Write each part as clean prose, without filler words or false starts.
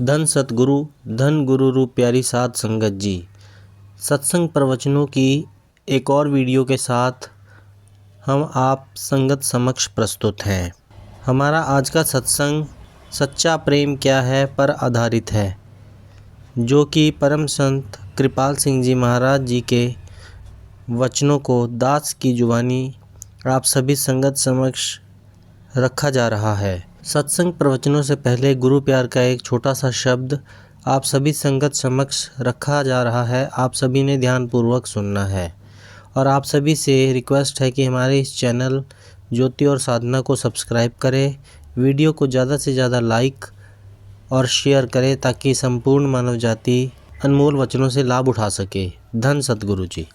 धन सतगुरु, धन गुरु रूप प्यारी साध संगत जी। सत्संग प्रवचनों की एक और वीडियो के साथ हम आप संगत समक्ष प्रस्तुत हैं। हमारा आज का सत्संग सच्चा प्रेम क्या है पर आधारित है, जो कि परम संत कृपाल सिंह जी महाराज जी के वचनों को दास की जुबानी आप सभी संगत समक्ष रखा जा रहा है। सत्संग प्रवचनों से पहले गुरु प्यार का एक छोटा सा शब्द आप सभी संगत समक्ष रखा जा रहा है। आप सभी ने ध्यानपूर्वक सुनना है और आप सभी से रिक्वेस्ट है कि हमारे इस चैनल ज्योति और साधना को सब्सक्राइब करें, वीडियो को ज़्यादा से ज़्यादा लाइक और शेयर करें ताकि संपूर्ण मानव जाति अनमोल वचनों से लाभ उठा सके। धन सतगुरु जी।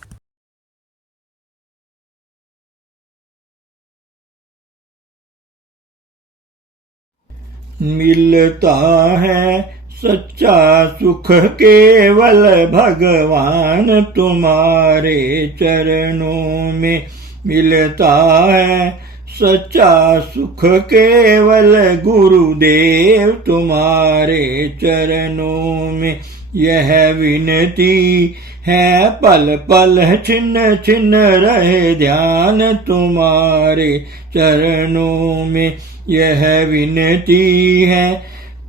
मिलता है सच्चा सुख केवल भगवान तुम्हारे चरणों में। मिलता है सच्चा सुख केवल गुरुदेव तुम्हारे चरणों में। यह विनती है पल पल छिन्न छिन्न रहे ध्यान तुम्हारे चरणों में। यह विनती है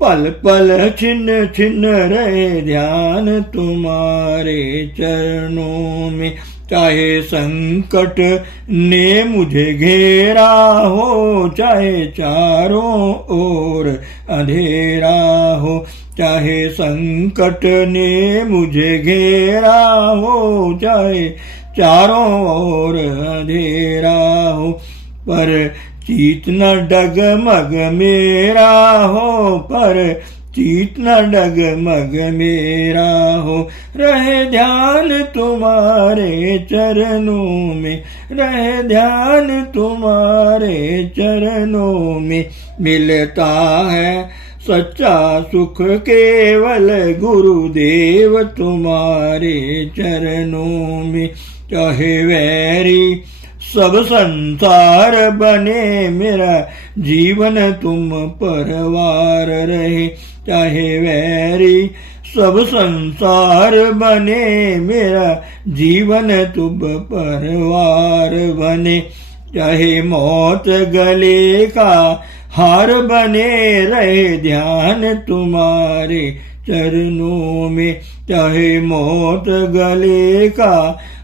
पल पल छिन्न छिन्न रहे ध्यान तुम्हारे चरणों में। चाहे संकट ने मुझे घेरा हो, चाहे चारों ओर अंधेरा हो। चाहे संकट ने मुझे घेरा हो, चाहे चारों ओर अंधेरा हो, पर चित न डगमग मेरा हो, पर चित न डगमग मेरा हो। रहे ध्यान तुम्हारे चरणों में, रहे ध्यान तुम्हारे चरणों में। मिलता है सच्चा सुख केवल गुरुदेव तुम्हारे चरणों में। चाहे वैरी सब संसार बने, मेरा जीवन तुम परवार रहे। चाहे वैरी सब संसार बने, मेरा जीवन तुम परवार बने। चाहे मौत गले का हार बने, रहे ध्यान तुम्हारे चरणों में। चाहे मौत गले का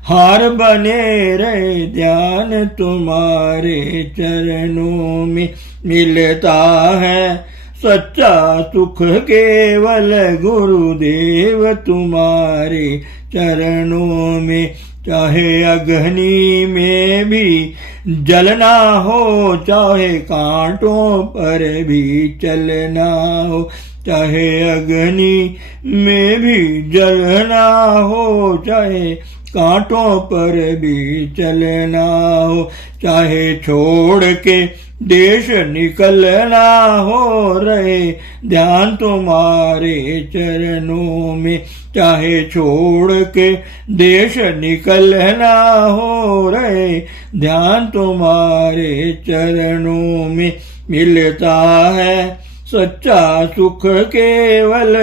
हार बने, रहे ध्यान तुम्हारे चरणों में। मिलता है सच्चा सुख केवल गुरुदेव तुम्हारे चरणों में। चाहे अग्नि में भी जलना हो, चाहे कांटों पर भी चलना हो। चाहे अग्नि में भी जलना हो, चाहे कांटों पर भी चलना हो। चाहे छोड़ के देश निकलना हो, रहे ध्यान तुम्हारे चरणों में। चाहे छोड़ के देश निकलना हो, रहे ध्यान तुम्हारे चरणों में। मिलता है सच्चा सुख केवल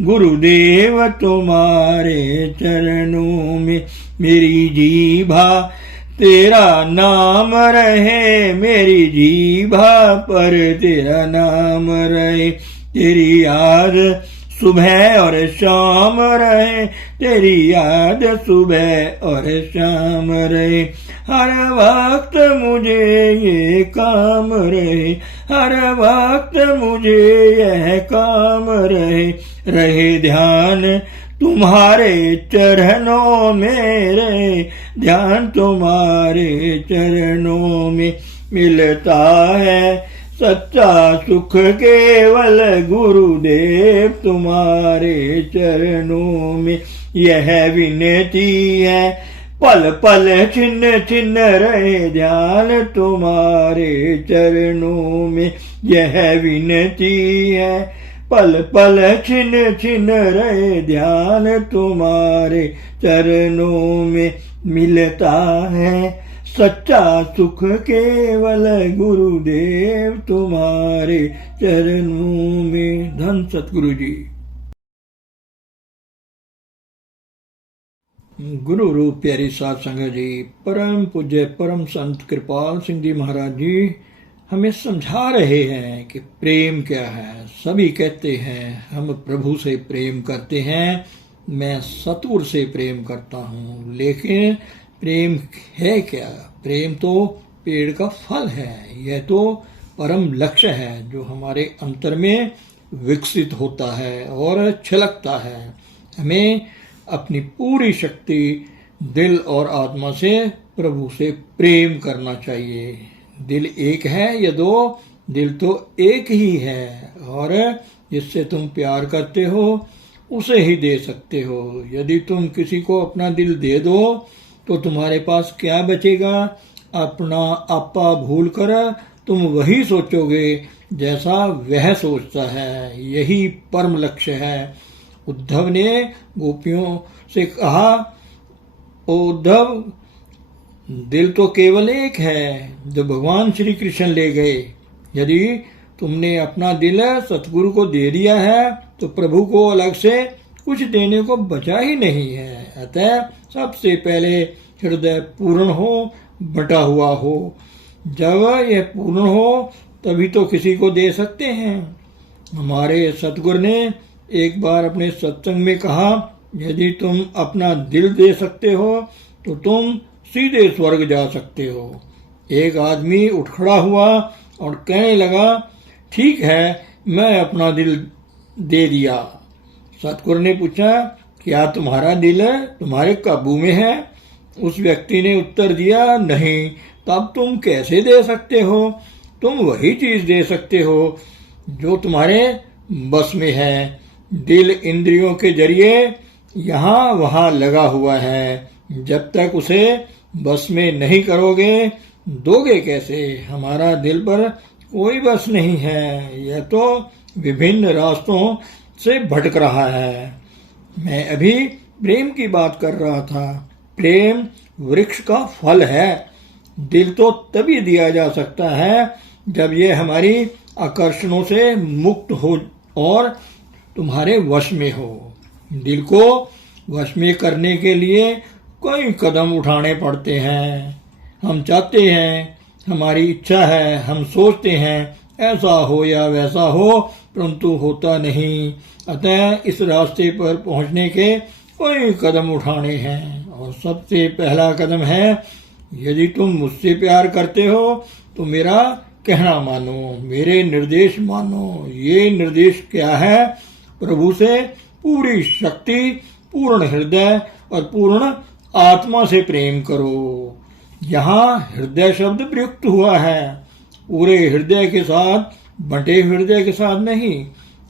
गुरुदेव तुम्हारे चरणों में। मेरी जीभा तेरा नाम रहे, मेरी जीभा पर तेरा नाम रहे। तेरी याद सुबह और शाम रहे, तेरी याद सुबह और शाम रहे। हर वक्त मुझे ये काम रहे, हर वक्त मुझे यह काम रहे। रहे ध्यान तुम्हारे चरणों में, रहे ध्यान तुम्हारे चरणों में। मिलता है सच्चा सुख केवल गुरुदेव तुम्हारे चरणों में। यह विनती है पल पल छिन्न छिन्न रहे ध्यान तुम्हारे चरणों में। यह विनती है पल पल छिन्न छिन्न रहे ध्यान तुम्हारे चरणों में। मिलता है सच्चा सुख केवल गुरुदेव तुम्हारे चरणों में। धन सतगुरु जी। गुरु रूप प्यारी साध संगत जी, परम पूज्य परम संत कृपाल सिंह जी महाराज जी हमें समझा रहे हैं कि प्रेम क्या है। सभी कहते हैं हम प्रभु से प्रेम करते हैं, मैं सतगुरु से प्रेम करता हूँ, लेकिन प्रेम है क्या? प्रेम तो पेड़ का फल है। यह तो परम लक्ष्य है जो हमारे अंतर में विकसित होता है और छलकता है। हमें अपनी पूरी शक्ति दिल और आत्मा से प्रभु से प्रेम करना चाहिए। दिल एक है या दो? दिल तो एक ही है, और जिससे तुम प्यार करते हो उसे ही दे सकते हो। यदि तुम किसी को अपना दिल दे दो तो तुम्हारे पास क्या बचेगा? अपना आपा भूल कर तुम वही सोचोगे जैसा वह सोचता है। यही परम लक्ष्य है। उद्धव ने गोपियों से कहा, उद्धव दिल तो केवल एक है जो भगवान श्री कृष्ण ले गए। यदि तुमने अपना दिल सतगुरु को दे दिया है तो प्रभु को अलग से कुछ देने को बचा ही नहीं है। अतः सबसे पहले हृदय पूर्ण हो, बटा हुआ हो। जब यह पूर्ण हो तभी तो किसी को दे सकते हैं। हमारे सतगुरु ने एक बार अपने सत्संग में कहा, यदि तुम अपना दिल दे सकते हो तो तुम सीधे स्वर्ग जा सकते हो। एक आदमी उठ खड़ा हुआ और कहने लगा, ठीक है, मैं अपना दिल दे दिया। सतगुरु ने पूछा, क्या तुम्हारा दिल तुम्हारे काबू में है? उस व्यक्ति ने उत्तर दिया, नहीं। तब तुम कैसे दे सकते हो? तुम वही चीज दे सकते हो जो तुम्हारे बस में है। दिल इंद्रियों के जरिए यहाँ वहाँ लगा हुआ है। जब तक उसे बस में नहीं करोगे, दोगे कैसे? हमारा दिल पर कोई बस नहीं है। यह तो विभिन्न रास्तों से भटक रहा है। मैं अभी प्रेम की बात कर रहा था। प्रेम वृक्ष का फल है। दिल तो तभी दिया जा सकता है जब यह हमारी आकर्षणों से मुक्त हो और तुम्हारे वश में हो। दिल को वश में करने के लिए कई कदम उठाने पड़ते हैं। हम चाहते हैं, हमारी इच्छा है, हम सोचते हैं ऐसा हो या वैसा हो, परंतु होता नहीं। अतः इस रास्ते पर पहुंचने के कई कदम उठाने हैं, और सबसे पहला कदम है, यदि तुम मुझसे प्यार करते हो तो मेरा कहना मानो, मेरे निर्देश मानो। ये निर्देश क्या है? प्रभु से पूरी शक्ति, पूर्ण हृदय और पूर्ण आत्मा से प्रेम करो। यहाँ हृदय शब्द प्रयुक्त हुआ है, पूरे हृदय के साथ, बंटे हृदय के साथ नहीं,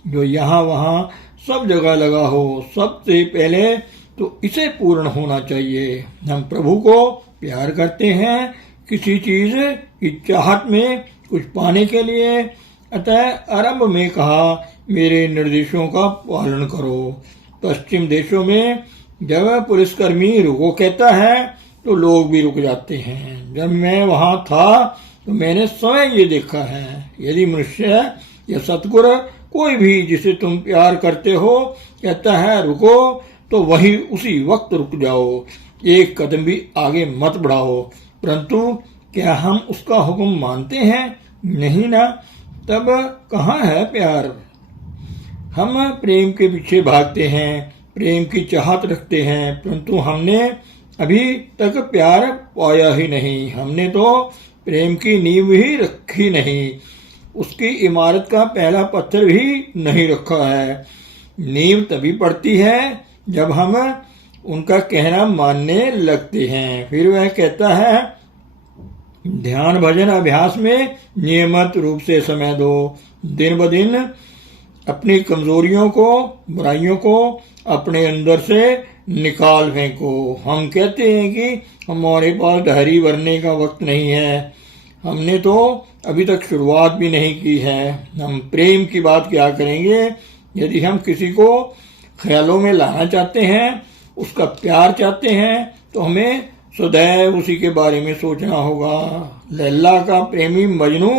जो यहाँ वहाँ सब जगह लगा हो। सबसे पहले तो इसे पूर्ण होना चाहिए। हम प्रभु को प्यार करते हैं किसी चीज की चाहत में, कुछ पाने के लिए। अतः आरंभ में कहा, मेरे निर्देशों का पालन करो। पश्चिम देशों में जब पुलिसकर्मी रुको कहता है तो लोग भी रुक जाते हैं। जब मैं वहां था तो मैंने स्वयं ये देखा है। यदि मनुष्य या सतगुरु कोई भी जिसे तुम प्यार करते हो कहता है रुको, तो वही उसी वक्त रुक जाओ, एक कदम भी आगे मत बढ़ाओ। परंतु क्या हम उसका हुक्म मानते हैं? नहीं ना। तब कहाँ है प्यार? हम प्रेम के पीछे भागते हैं, प्रेम की चाहत रखते हैं, परंतु हमने अभी तक प्यार पाया ही नहीं। हमने तो प्रेम की नींव ही रखी नहीं, उसकी इमारत का पहला पत्थर भी नहीं रखा है। नींव तभी पड़ती है जब हम उनका कहना मानने लगते हैं। फिर वह कहता है, ध्यान भजन अभ्यास में नियमित रूप से समय दो। दिन ब दिन अपनी कमजोरियों को, बुराइयों को अपने अंदर से निकाल फेंको। हम कहते हैं कि हमारे पास डहरी भरने का वक्त नहीं है। हमने तो अभी तक शुरुआत भी नहीं की है। हम प्रेम की बात क्या करेंगे? यदि हम किसी को ख्यालों में लाना चाहते हैं, उसका प्यार चाहते हैं, तो हमें सदैव उसी के बारे में सोचना होगा। लैला का प्रेमी मजनू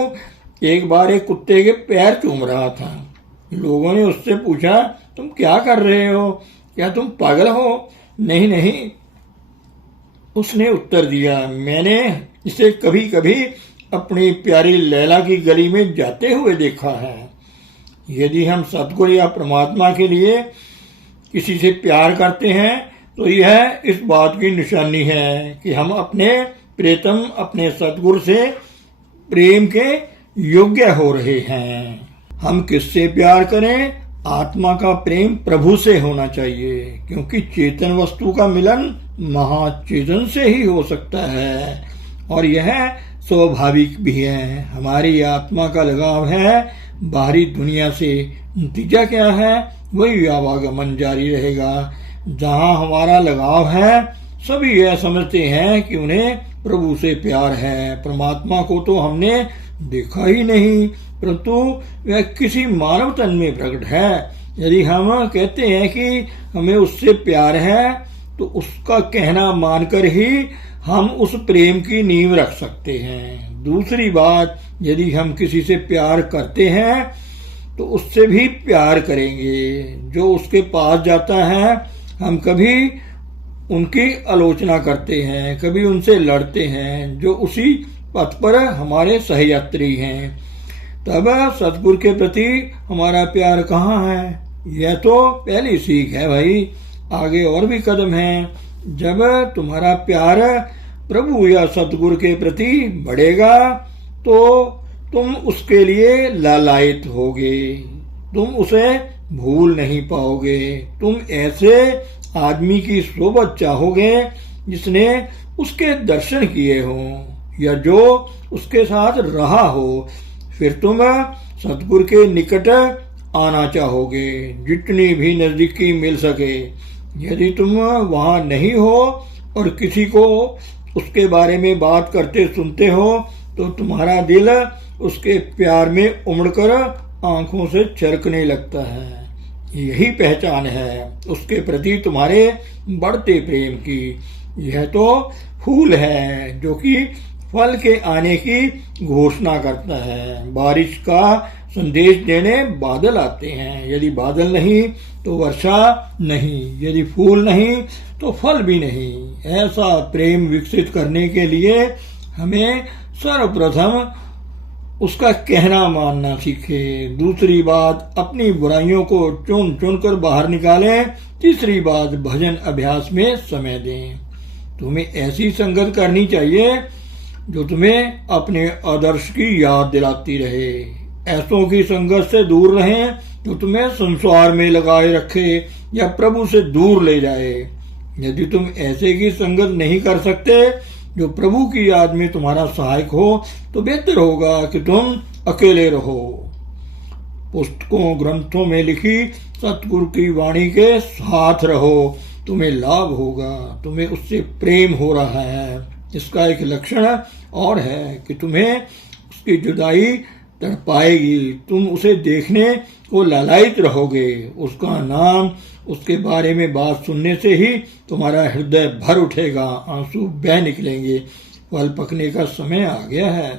एक बार एक कुत्ते के पैर चूम रहा था। लोगों ने उससे पूछा, तुम क्या कर रहे हो, क्या तुम पागल हो? नहीं नहीं, उसने उत्तर दिया, मैंने इसे कभी कभी अपनी प्यारी लैला की गली में जाते हुए देखा है। यदि हम सतगुरु या परमात्मा के लिए किसी से प्यार करते हैं तो यह इस बात की निशानी है कि हम अपने प्रियतम अपने सतगुरु से प्रेम के योग्य हो रहे हैं। हम किससे प्यार करें? आत्मा का प्रेम प्रभु से होना चाहिए, क्योंकि चेतन वस्तु का मिलन महाचेतन से ही हो सकता है और यह स्वाभाविक भी है। हमारी आत्मा का लगाव है बाहरी दुनिया से, नतीजा क्या है? वही आवागमन जारी रहेगा। जहाँ हमारा लगाव है सभी यह समझते हैं कि उन्हें प्रभु से प्यार है। परमात्मा को तो हमने देखा ही नहीं, परंतु वह किसी मानव तन में प्रकट है। यदि हम कहते हैं कि हमें उससे प्यार है तो उसका कहना मानकर ही हम उस प्रेम की नींव रख सकते हैं। दूसरी बात, यदि हम किसी से प्यार करते हैं तो उससे भी प्यार करेंगे। जो उसके पास जाता है हम कभी उनकी आलोचना करते हैं, कभी उनसे लड़ते हैं, जो उसी पथ पर हमारे सहयात्री हैं। तब सतगुरु के प्रति हमारा प्यार कहाँ है? यह तो पहली सीख है भाई, आगे और भी कदम हैं। जब तुम्हारा प्यार प्रभु या सतगुरु के प्रति बढ़ेगा तो तुम उसके लिए लालायित होगे, तुम उसे भूल नहीं पाओगे। तुम ऐसे आदमी की सोबत चाहोगे जिसने उसके दर्शन किए हों या जो उसके साथ रहा हो। फिर तुम सतगुरु के निकट आना चाहोगे, जितनी भी नजदीकी मिल सके। यदि तुम वहां नहीं हो और किसी को उसके बारे में बात करते सुनते हो तो तुम्हारा दिल उसके प्यार में उमड़कर आंखों से छलकने लगता है। यही पहचान है उसके प्रति तुम्हारे बढ़ते प्रेम की। यह तो फूल है जो कि फल के आने की घोषणा करता है। बारिश का संदेश देने बादल आते हैं। यदि बादल नहीं तो वर्षा नहीं, यदि फूल नहीं तो फल भी नहीं। ऐसा प्रेम विकसित करने के लिए हमें सर्वप्रथम उसका कहना मानना सीखे। दूसरी बात, अपनी बुराइयों को चुन चुन कर बाहर निकालें। तीसरी बात, भजन अभ्यास में समय दें। तुम्हें ऐसी संगत करनी चाहिए जो तुम्हें अपने आदर्श की याद दिलाती रहे। ऐसों की संगत से दूर रहें जो तुम्हें संसार में लगाए रखे या प्रभु से दूर ले जाए। यदि तुम ऐसे की संगत नहीं कर सकते जो प्रभु की याद में तुम्हारा सहायक हो तो बेहतर होगा कि तुम अकेले रहो। पुस्तकों ग्रंथों में लिखी सतगुरु की वाणी के साथ रहो, तुम्हें लाभ होगा। तुम्हें उससे प्रेम हो रहा है। इसका एक लक्षण और है कि तुम्हें उसकी जुदाई तड़पाएगी। तुम उसे देखने को लालायित रहोगे। उसका नाम, उसके बारे में बात सुनने से ही तुम्हारा हृदय भर उठेगा, आंसू बह निकलेंगे। फल पकने का समय आ गया है।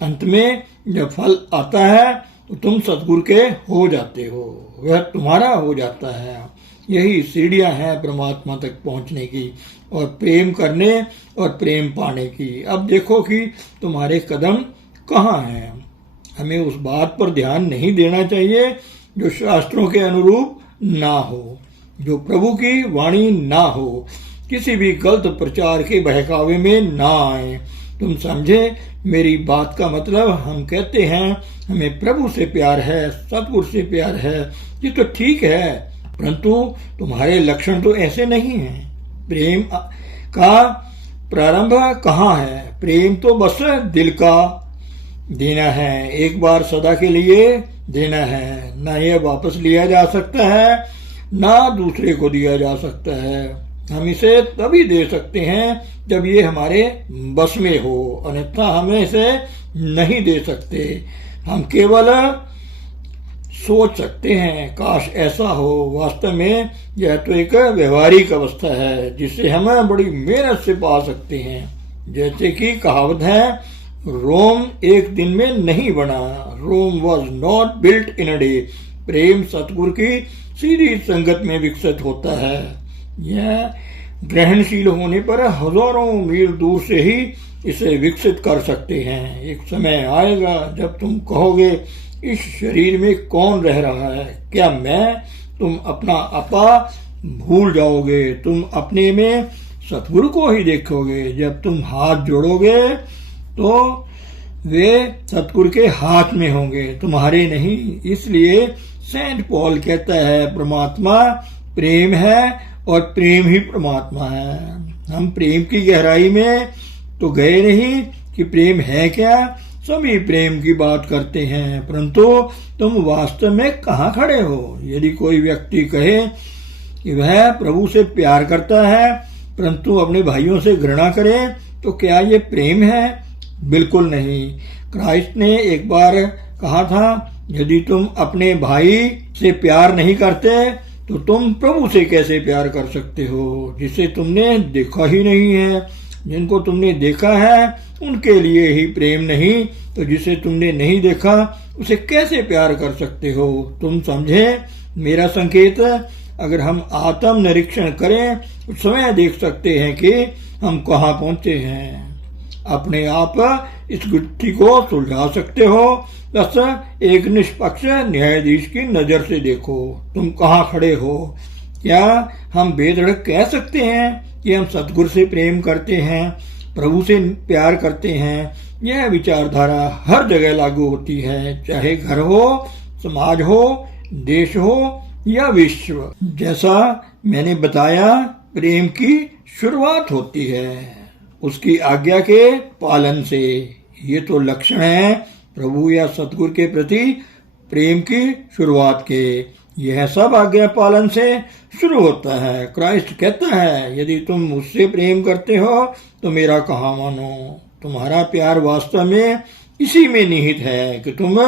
अंत में जब फल आता है तो तुम सतगुरु के हो जाते हो, वह तुम्हारा हो जाता है। यही सीढ़ियां हैं परमात्मा तक पहुंचने की और प्रेम करने और प्रेम पाने की। अब देखो कि तुम्हारे कदम कहाँ हैं। हमें उस बात पर ध्यान नहीं देना चाहिए जो शास्त्रों के अनुरूप ना हो, जो प्रभु की वाणी ना हो, किसी भी गलत प्रचार के बहकावे में ना आए। तुम समझे मेरी बात का मतलब? हम कहते हैं हमें प्रभु से प्यार है, सतगुरु से प्यार है, ये तो ठीक है, परंतु तुम्हारे लक्षण तो ऐसे नहीं हैं। प्रेम का प्रारंभ कहाँ है? प्रेम तो बस दिल का देना है, एक बार सदा के लिए देना है। ना यह वापस लिया जा सकता है, ना दूसरे को दिया जा सकता है। हम इसे तभी दे सकते हैं जब ये हमारे बस में हो, अन्यथा हम इसे नहीं दे सकते। हम केवल सोच सकते हैं काश ऐसा हो। वास्तव में यह तो एक व्यवहारिक अवस्था है जिसे हम बड़ी मेहनत से पा सकते हैं। जैसे कि कहावत है, रोम एक दिन में नहीं बना, Rome was not built in a day. Prem Satguru की सीधी संगत में विकसित होता है। यह ग्रहणशील होने पर हजारों मील दूर से ही इसे विकसित कर सकते हैं। एक समय आएगा जब तुम कहोगे, इस शरीर में कौन रह रहा है, क्या मैं? तुम अपना आपा भूल जाओगे। तुम अपने में सतगुरु को ही देखोगे। जब तुम हाथ जोड़ोगे तो वे सतगुरु के हाथ में होंगे, तुम्हारे नहीं। इसलिए सेंट पॉल कहता है, परमात्मा प्रेम है और प्रेम ही परमात्मा है। हम प्रेम की गहराई में तो गए नहीं कि प्रेम है क्या। सभी प्रेम की बात करते हैं, परंतु तुम वास्तव में कहाँ खड़े हो? यदि कोई व्यक्ति कहे कि वह प्रभु से प्यार करता है परंतु अपने भाइयों से घृणा करे, तो क्या ये प्रेम है? बिल्कुल नहीं। क्राइस्ट ने एक बार कहा था, यदि तुम अपने भाई से प्यार नहीं करते तो तुम प्रभु से कैसे प्यार कर सकते हो, जिसे तुमने देखा ही नहीं है। जिनको तुमने देखा है उनके लिए ही प्रेम नहीं, तो जिसे तुमने नहीं देखा उसे कैसे प्यार कर सकते हो? तुम समझे मेरा संकेत? अगर हम आत्म निरीक्षण करें तो स्वयं देख सकते हैं कि हम कहाँ पहुंचे हैं। अपने आप इस गुत्थी को सुलझा सकते हो। बस एक निष्पक्ष न्यायाधीश की नजर से देखो, तुम कहाँ खड़े हो। क्या हम बेधड़क कह सकते हैं कि हम सतगुरु से प्रेम करते हैं, प्रभु से प्यार करते हैं? यह विचारधारा हर जगह लागू होती है, चाहे घर हो, समाज हो, देश हो या विश्व। जैसा मैंने बताया, प्रेम की शुरुआत होती है उसकी आज्ञा के पालन से। ये तो लक्षण है प्रभु या सतगुरु के प्रति प्रेम की शुरुआत के। यह सब आज्ञा पालन से शुरू होता है। क्राइस्ट कहता है, यदि तुम मुझसे प्रेम करते हो तो मेरा कहाँ मानो। तुम्हारा प्यार वास्तव में इसी में निहित है कि तुम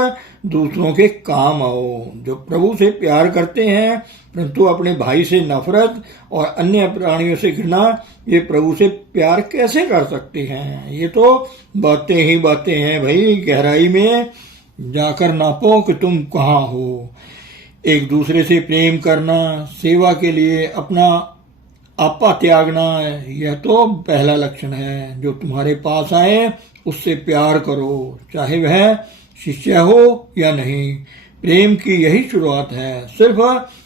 दूसरों के काम आओ। जो प्रभु से प्यार करते हैं परंतु अपने भाई से नफरत और अन्य प्राणियों से घृणा, ये प्रभु से प्यार कैसे कर सकते हैं? ये तो बातें ही बातें हैं भाई। गहराई में जाकर नापो कि तुम कहाँ हो। एक दूसरे से प्रेम करना, सेवा के लिए अपना आपा त्यागना, यह तो पहला लक्षण है। जो तुम्हारे पास आए उससे प्यार करो, चाहे वह शिष्य हो या नहीं। प्रेम की यही शुरुआत है। सिर्फ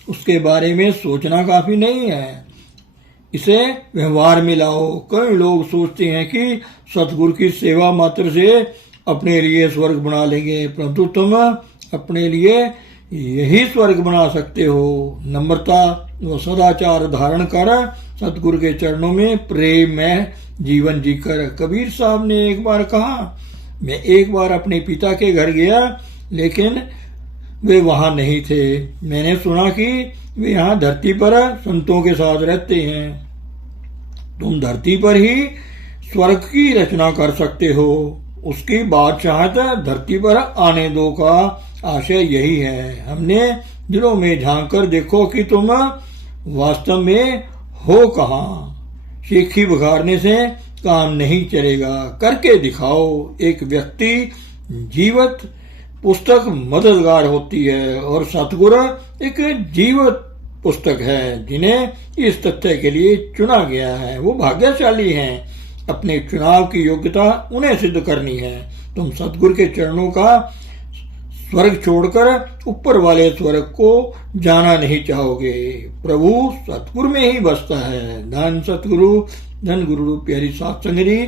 उसके बारे में सोचना काफी नहीं है, इसे व्यवहार में लाओ। कई लोग सोचते हैं कि सतगुरु की सेवा मात्र से अपने लिए स्वर्ग बना लेंगे, परंतु तुम अपने लिए यही स्वर्ग बना सकते हो। नम्रता व सदाचार धारण कर सतगुरु के चरणों में प्रेम में जीवन जीकर। कबीर साहब ने एक बार कहा, मैं एक बार अपने पिता के घर गया लेकिन वे वहां नहीं थे। मैंने सुना कि वे यहाँ धरती पर संतों के साथ रहते हैं। तुम धरती पर ही स्वर्ग की रचना कर सकते हो। उसकी बादशाहत धरती पर आने दो का आशय यही है। हमने दिलों में झांक कर देखो कि तुम वास्तव में हो कहाँ। शेखी बुखारने से काम नहीं चलेगा, करके दिखाओ। एक व्यक्ति जीवत पुस्तक मददगार होती है और सतगुरु एक जीवत पुस्तक है। जिन्हें इस तथ्य के लिए चुना गया है वो भाग्यशाली हैं। अपने चुनाव की योग्यता उन्हें सिद्ध करनी है। तुम सतगुरु के चरणों का स्वर्ग छोड़कर ऊपर वाले स्वर्ग को जाना नहीं चाहोगे। प्रभु सतगुरु में ही बसता है। धन सतगुरु, धन गुरु प्यारी सात संगरी।